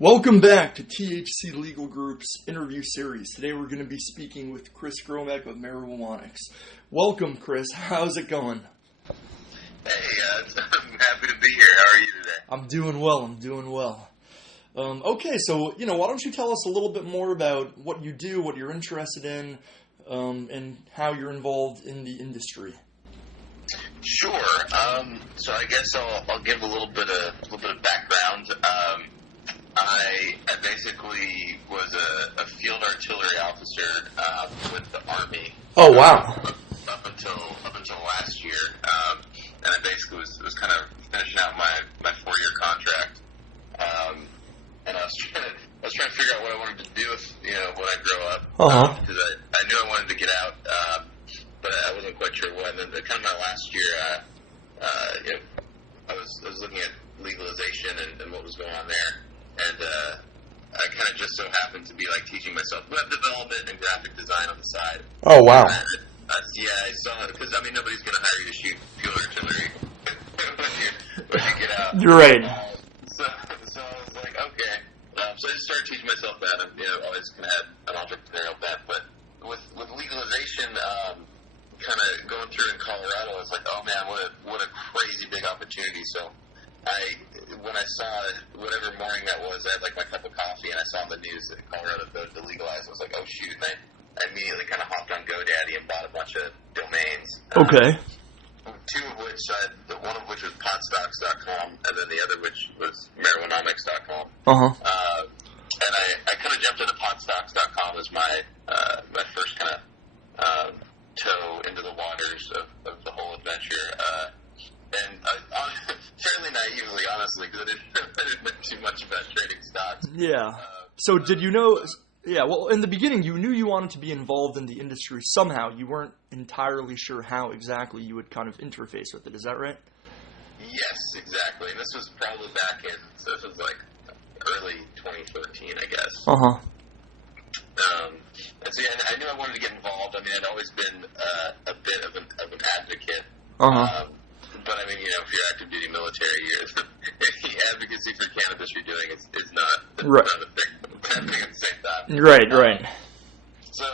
Welcome back to THC Legal Group's interview series. Today we're going to be speaking with Chris Gromek of Marijuanomics. Welcome, Chris. How's it going? Hey, I'm happy to be here. How are you today? I'm doing well. Okay, so, why don't you tell us a little bit more about what you do, what you're interested in, and how you're involved in the industry. Sure. So I guess I'll give a little bit of background. I basically was a field artillery officer with the Army. Oh, wow. Up until last year, and I basically was kind of finishing out my 4-year contract. And I was trying to figure out what I wanted to do when I grow up. Because I knew I wanted to get out, but I wasn't quite sure when. And kind of my last year, I was looking at legalization and what was going on there. And I kind of just so happened to be teaching myself web development and graphic design on the side. Oh, wow. I saw it because nobody's going to hire you to shoot field artillery when you get out. You're right. So I was like, okay. So I just started teaching myself that. I've always kind of had an entrepreneurial bent, but with legalization, kind of going through in Colorado, I was like, oh man, what a crazy big opportunity. So when I saw whatever morning that was, I had my cup of coffee and I saw on the news that Colorado voted to legalize. I was like, oh shoot, and I immediately kind of hopped on GoDaddy and bought a bunch of domains. Okay. One of which was potstocks.com, and then the other which was marijuanomics.com. And I kind of jumped into potstocks.com as my first kind of toe into the waters of the whole adventure. And fairly naively, honestly, because I didn't know too much about trading stocks. Yeah. So did you know... Yeah, well, in the beginning, you knew you wanted to be involved in the industry somehow. You weren't entirely sure how exactly you would kind of interface with it. Is that right? Yes, exactly. And this was probably back in, so this was early 2013, I guess. And so, yeah, I knew I wanted to get involved. I mean, I'd always been a bit of an advocate. But, I mean, if you're active duty military, the advocacy for cannabis you're doing is not, right. Not a bad thing at the same time. Right. So,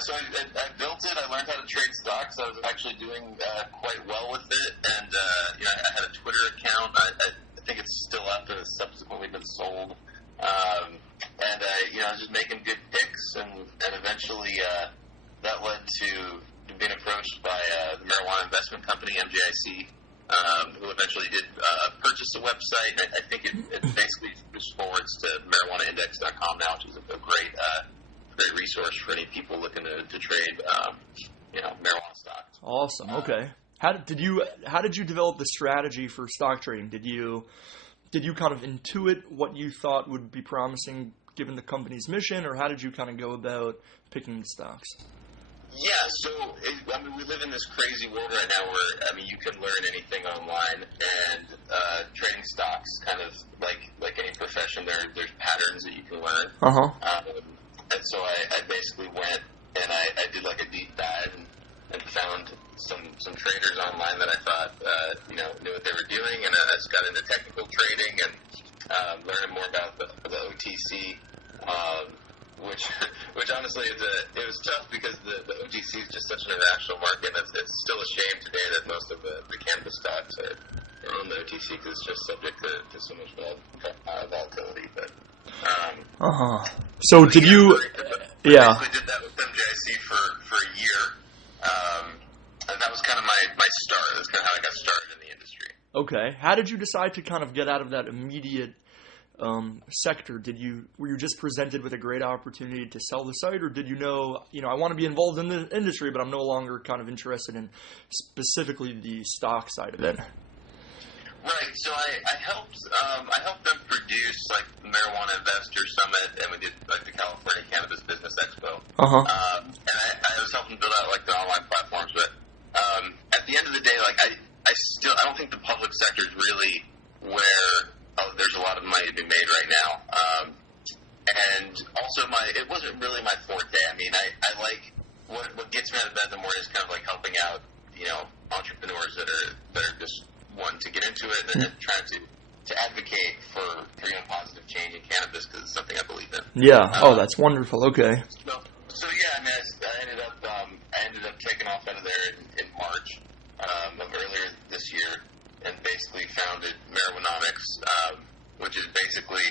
so I built it. I learned how to trade stocks. I was actually doing quite well with it. And, I had a Twitter account. I think it's still up and it's subsequently been sold. And I was just making good picks. And eventually that led to being approached by the marijuana investment company, MJIC, who eventually did purchase the website. I think it basically just forwards to marijuanaindex.com now, which is a great resource for any people looking to trade, marijuana stocks. Awesome. Okay. How did you develop the strategy for stock trading? Did you kind of intuit what you thought would be promising given the company's mission, or how did you kind of go about picking the stocks? Yeah, so, we live in this crazy world right now where, you can learn anything online, and trading stocks, kind of like any profession, there's patterns that you can learn. And so I basically went and I did a deep dive and found some traders online that I thought, knew what they were doing, and I just got into technical trading and learning more about the OTC, which honestly it was tough because the OTC is just such an irrational market. It's still a shame today that most of the cannabis stocks are on the OTC because it's just subject to so much volatility. But So did you? Yeah. I basically did that with MJIC for a year, and that was kind of my start. That's kind of how I got started in the industry. Okay. How did you decide to kind of get out of that immediate sector? Were you just presented with a great opportunity to sell the site, or did you know, I want to be involved in the industry, but I'm no longer kind of interested in specifically the stock side of it? Right. So I helped them produce the Marijuana Investor Summit, and we did the California Cannabis Business Expo. And I was helping build out the online platforms, but at the end of the day, I don't think the public sector is really where there's a lot of money to be made right now. And also it wasn't really my forte. I mean, I like what gets me out of bed in the morning is kind of helping out, entrepreneurs that are just wanting to get into it and trying to advocate for positive change in cannabis because it's something I believe in. Yeah. That's wonderful. Okay. So yeah, I mean, I ended up taking off out of there in March of earlier this year, and basically founded Marijuanomics, which is basically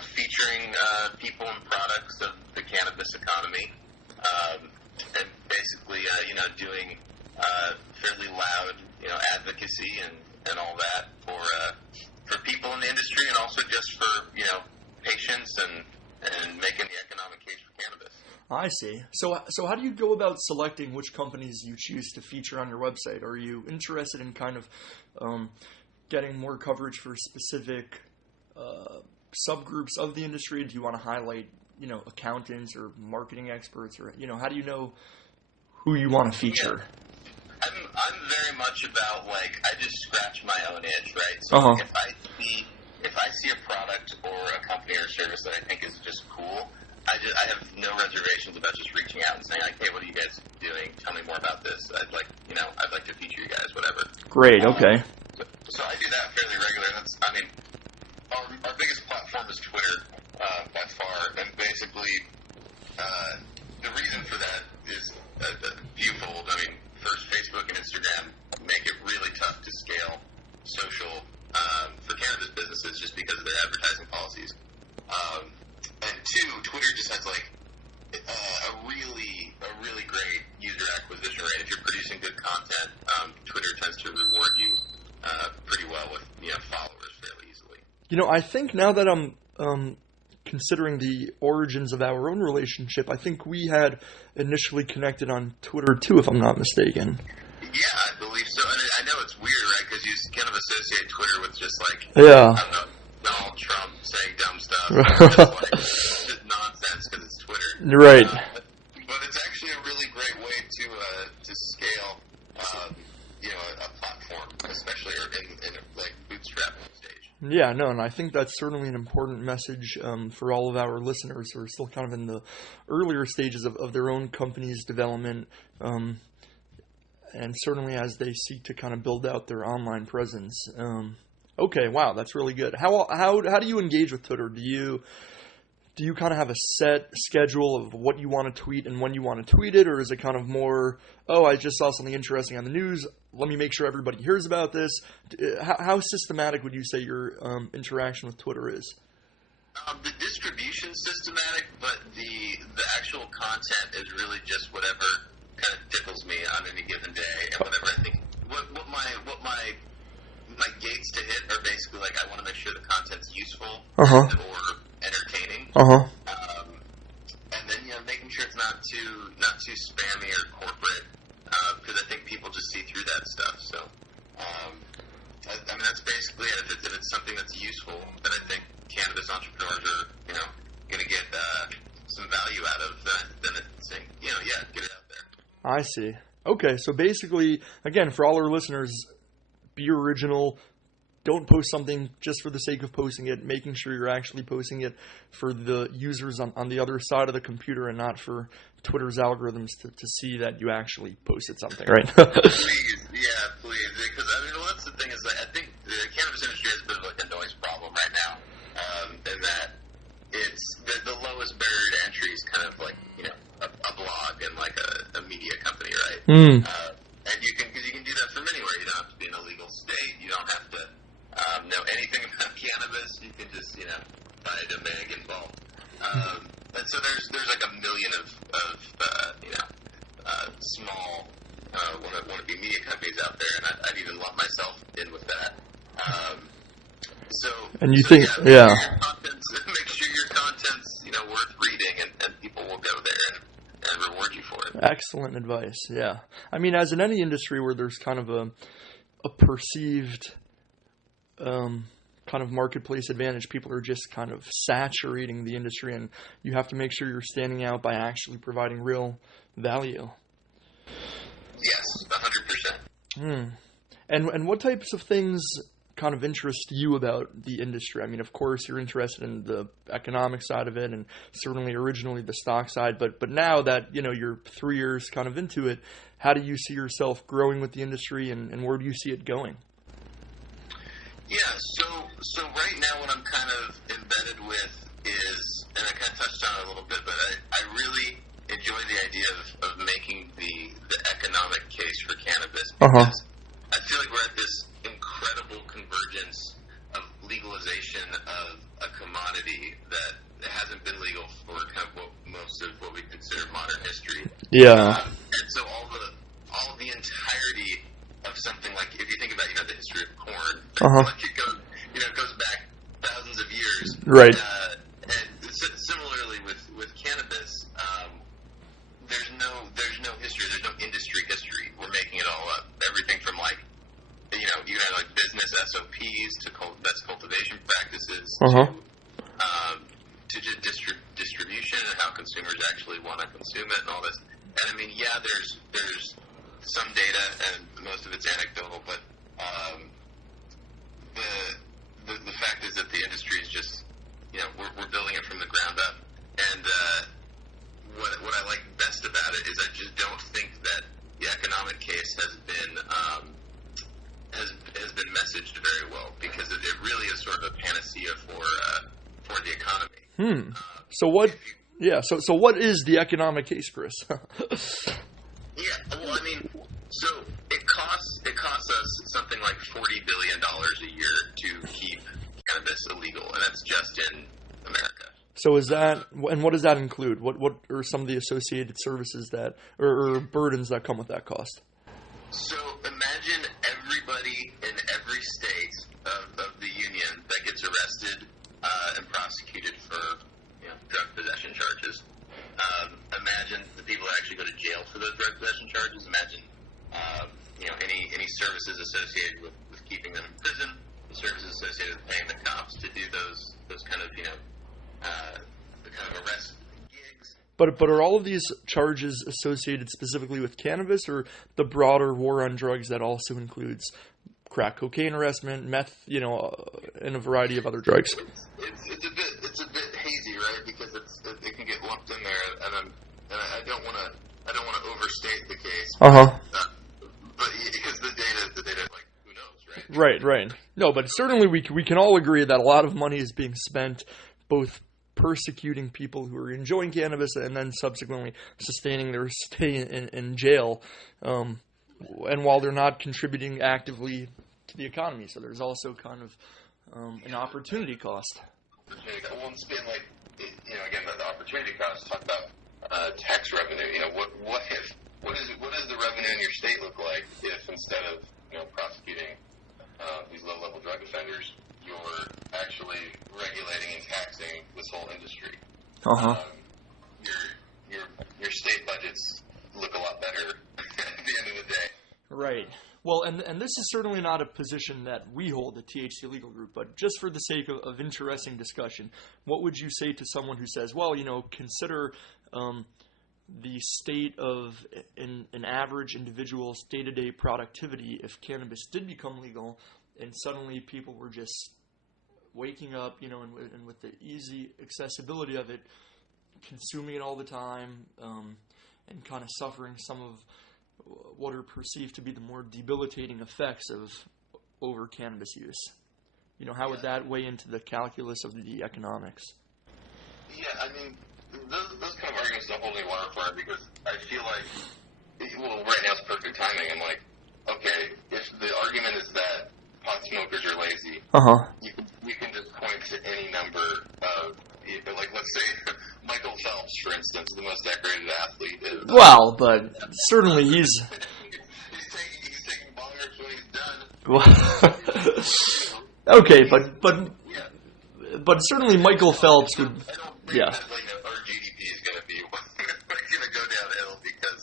featuring people and products of the cannabis economy, and basically doing fairly loud advocacy and all that for people in the industry, and also just for patients and making the economic case for cannabis. I see. So how do you go about selecting which companies you choose to feature on your website? Are you interested in kind of getting more coverage for specific subgroups of the industry? Do you want to highlight, accountants or marketing experts, or, how do you know who you want to feature? Yeah. I'm very much about, I just scratch my own itch, right? So if I see a product or a company or service that I think is just cool, I have no reservations about just reaching out and saying, hey, what are you guys doing? Tell me more about this. I'd like to feature you guys, whatever. Great. Okay. So I do that fairly regularly. Our biggest platform is Twitter, by far, and basically, the reason for that is viewfold. First, Facebook and Instagram make it really tough to scale social for cannabis businesses just because of their advertising policies. And two, Twitter just has a really great user acquisition rate. If you're producing good content, Twitter tends to reward you pretty well with followers fairly easily. I think now that I'm considering the origins of our own relationship, I think we had initially connected on Twitter too, if I'm not mistaken. Yeah, I believe so. And I know it's weird, right? Because you kind of associate Twitter with just yeah. I don't know, Donald Trump saying dumb stuff. Just nonsense because it's Twitter. Right. But it's actually a really great way to scale, a platform, especially in bootstrapping stage. Yeah, no, and I think that's certainly an important message for all of our listeners who are still kind of in the earlier stages of their own company's development, and certainly as they seek to kind of build out their online presence. Okay, wow, that's really good. How do you engage with Twitter? Do you kind of have a set schedule of what you want to tweet and when you want to tweet it, or is it kind of more, I just saw something interesting on the news, let me make sure everybody hears about this? How systematic would you say your interaction with Twitter is? The distribution's systematic, but the actual content is really just whatever kind of tickles me on any given day, and whatever I think, what my gates to hit are basically I want to make sure the content's useful or entertaining. And then making sure it's not too spammy or corporate, because I think people just see through that stuff. So that's basically it. If it's something that's useful that I think cannabis entrepreneurs are going to get some value out of, then it's saying get it out there. I see. Okay, so basically, again, for all our listeners, be original. Don't post something just for the sake of posting it, making sure you're actually posting it for the users on the other side of the computer and not for Twitter's algorithms to see that you actually posted something, right? Please. Because, that's the thing is I think the cannabis industry has a bit of a noise problem right now, in that it's the lowest barrier to entry is kind of a blog and a media company, right? And because you can do that from anywhere. You don't have to be in a legal state. You don't have to know anything about cannabis. You can just buy a domain and get involved. And so there's a million of small want to be media companies out there, and I'd even lump myself in with that. Make sure your content's worth reading, and people will go there and reward you for it. Excellent advice. Yeah, as in any industry where there's kind of a perceived kind of marketplace advantage, people are just kind of saturating the industry, and you have to make sure you're standing out by actually providing real value. Yes, 100%. And what types of things kind of interest you about the industry? Of course, you're interested in the economic side of it, and certainly originally the stock side, but now that, you're 3 years kind of into it, how do you see yourself growing with the industry, and where do you see it going? Yeah, so So right now what I'm kind of embedded with is, and I kind of touched on it a little bit, but I really enjoy the idea of making the economic case for cannabis, because I feel like we're at this incredible convergence of legalization of a commodity that hasn't been legal for kind of most of what we consider modern history. Yeah. And so all the entirety of something like, if you think about, the history of corn, like it goes back thousands of years. Right. And similarly with cannabis, there's no history, there's no industry history. We're making it all up. Everything from you have like business SOPs to that's cultivation practices to just distribution and how consumers actually want to consume it and all this. And I mean, yeah, there's some data and most of it's anecdotal, but the fact is that the industry is just, we're building it from the ground up. And what I like best about it is I just don't think that the economic case has been messaged very well, because it really is sort of a panacea for the economy. So what? So what is the economic case, Chris? Yeah. Well, I mean, so it costs us something like $40 billion a year to keep cannabis illegal, and that's just in America. So is that, and what does that include? What are some of the associated services that, or burdens that come with that cost? So imagine everybody in every state of the union that gets arrested and prosecuted for drug possession charges. Imagine the people that actually go to jail for those drug possession charges. Imagine any services associated with keeping them in prison, the services associated with paying the cops to do those kind of the kind of arrest gigs. But are all of these charges associated specifically with cannabis, or the broader war on drugs that also includes crack cocaine harassment, meth, and a variety of other drugs? It's a bit hazy, right? Because it can get lumped in there, and I don't want to overstate the case. But because the data, like, who knows, right? Right. No, but certainly we can all agree that a lot of money is being spent both persecuting people who are enjoying cannabis and then subsequently sustaining their stay in jail, and while they're not contributing actively to the economy. So there's also kind of an opportunity cost. Well, it's been like, again, the opportunity cost. Talk about tax revenue. What does the revenue in your state look like if instead of prosecuting these low-level drug offenders, you're actually regulating and taxing this whole industry? Your state budgets look a lot better at the end of the day. Right. Well, and this is certainly not a position that we hold at THC Legal Group, but just for the sake of interesting discussion, what would you say to someone who says, well, consider the state of an average individual's day-to-day productivity if cannabis did become legal, and suddenly people were just waking up, and with the easy accessibility of it, consuming it all the time, and kind of suffering some of what are perceived to be the more debilitating effects of over cannabis use. How would that weigh into the calculus of the economics? Yeah, I mean, those kind of arguments don't hold any water for it, because I feel like, right now it's perfect timing. I'm like, okay, if the argument is that pot smokers are lazy, you can just point to any number of, like, let's say Michael Phelps, for instance, the most decorated athlete. Well, but certainly he's taking bongers when he's done. Okay, but certainly Michael Phelps would. I don't think that our GDP is going to be going to go downhill because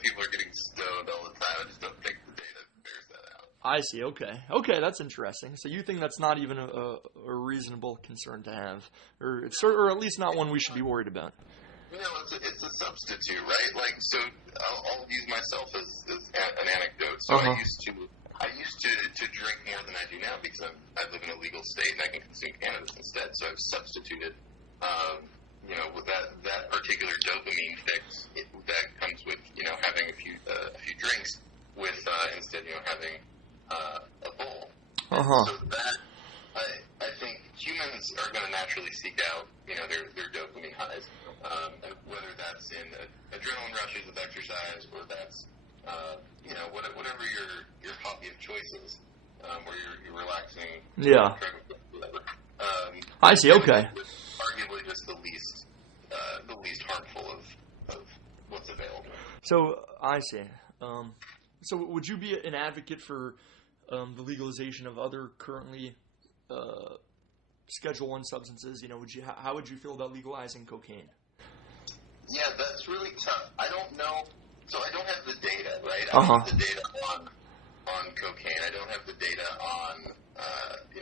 people are getting stoned all the time. I just don't think the data bears that out. I see. Okay, that's interesting. So you think that's not even a reasonable concern to have, or at least not one we should be worried about? No, it's a substitute, right? Like, so I'll use myself as an anecdote. So I used to drink more than I do now because I live in a legal state and I can consume cannabis instead. So I've substituted, with that particular dopamine fix. That comes with having a few drinks with instead having a bowl. So that touches of exercise, or that's whatever your hobby of choice is, where you're relaxing. Yeah. Whatever. I see. Okay. Arguably just the least harmful of what's available. So I see. So would you be an advocate for the legalization of other currently Schedule I substances? How would you feel about legalizing cocaine? Yeah, that's really tough. I don't know. So I don't have the data, right? I Uh-huh. have the data on cocaine. I don't have the data on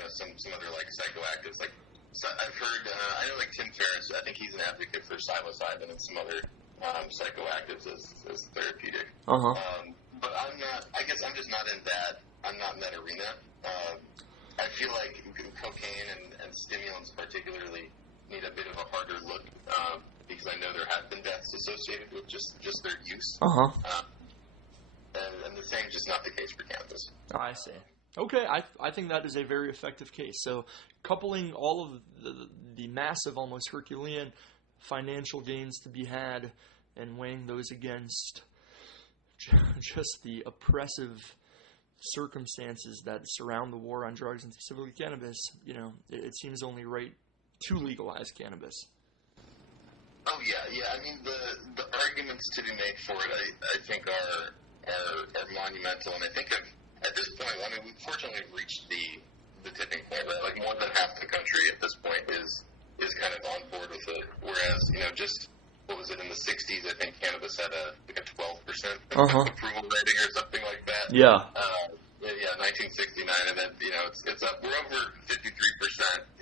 some other like psychoactives. Like I've heard, I know like Tim Ferriss. I think he's an advocate for psilocybin and some other psychoactives as therapeutic. Uh-huh. But I'm not. I guess I'm just not in that. I'm not in that arena. I feel like cocaine and stimulants particularly need a bit of a harder look because I know there have been deaths associated with just their use. Uh-huh. And the same is just not the case for cannabis. I see. Okay, I think that is a very effective case. So coupling all of the massive, almost Herculean financial gains to be had and weighing those against just the oppressive circumstances that surround the war on drugs and specifically cannabis, it seems only right to legalize cannabis. Oh yeah. I mean, the arguments to be made for it, I think are monumental, and I think at this point, I mean, we fortunately have reached the tipping point, right? Like more than half the country at this point is kind of on board with it. Whereas, just what was it in the '60s? I think cannabis had a 12% approval rating or something like that. Yeah. 1969, and then it's up. We're over 53%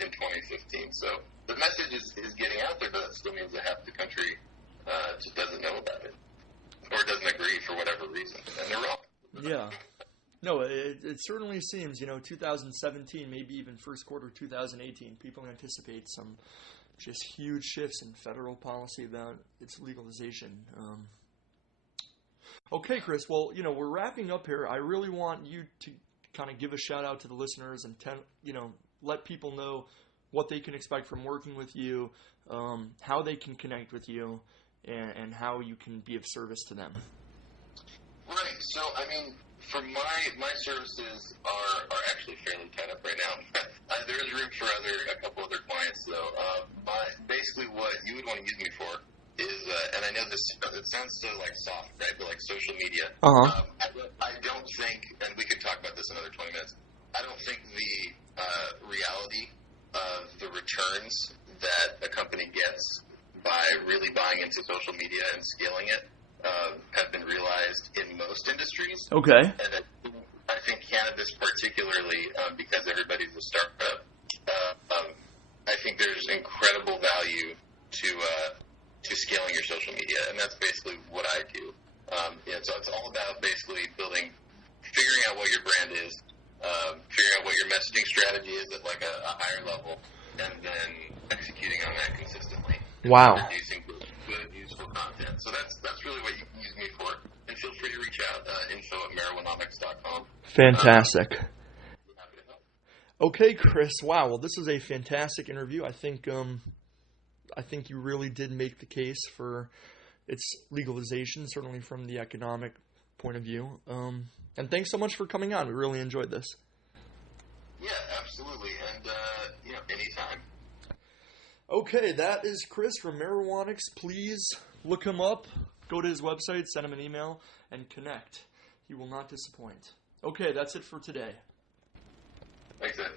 in 2015. So the message is getting out there, but that still means that half the country just doesn't know about it or doesn't agree for whatever reason, and they're wrong. Yeah. No, it certainly seems, 2017, maybe even first quarter 2018, people anticipate some just huge shifts in federal policy about its legalization. Okay, Chris, well, we're wrapping up here. I really want you to kind of give a shout out to the listeners and, let people know what they can expect from working with you, how they can connect with you, and how you can be of service to them. Right. So, I mean, for my services are actually fairly tied up right now. There is room for a couple other clients, though. Basically, what you would want to use me for is, and I know it sounds so like soft, right? But like social media. Uh-huh. I don't think, and we could talk about this in another 20 minutes. I don't think the reality of the returns that a company gets by really buying into social media and scaling it have been realized in most industries. Okay. And I think cannabis particularly, because everybody's a startup, I think there's incredible value to scaling your social media, and that's basically what I do. So it's all about basically figuring out what your brand is, figuring out what your messaging strategy is at like a higher level, and then executing on that consistently. Wow. Producing good, useful content. So that's really what you can use me for. And feel free to reach out, info@marijuanomics.com. Fantastic. Okay, Chris. Wow. Well, this was a fantastic interview. I think you really did make the case for its legalization, certainly from the economic point of view. And thanks so much for coming on. We really enjoyed this. Yeah, absolutely. And, anytime. Okay, that is Chris from Marijuanomics. Please look him up. Go to his website, send him an email, and connect. He will not disappoint. Okay, that's it for today. Thanks, Ed.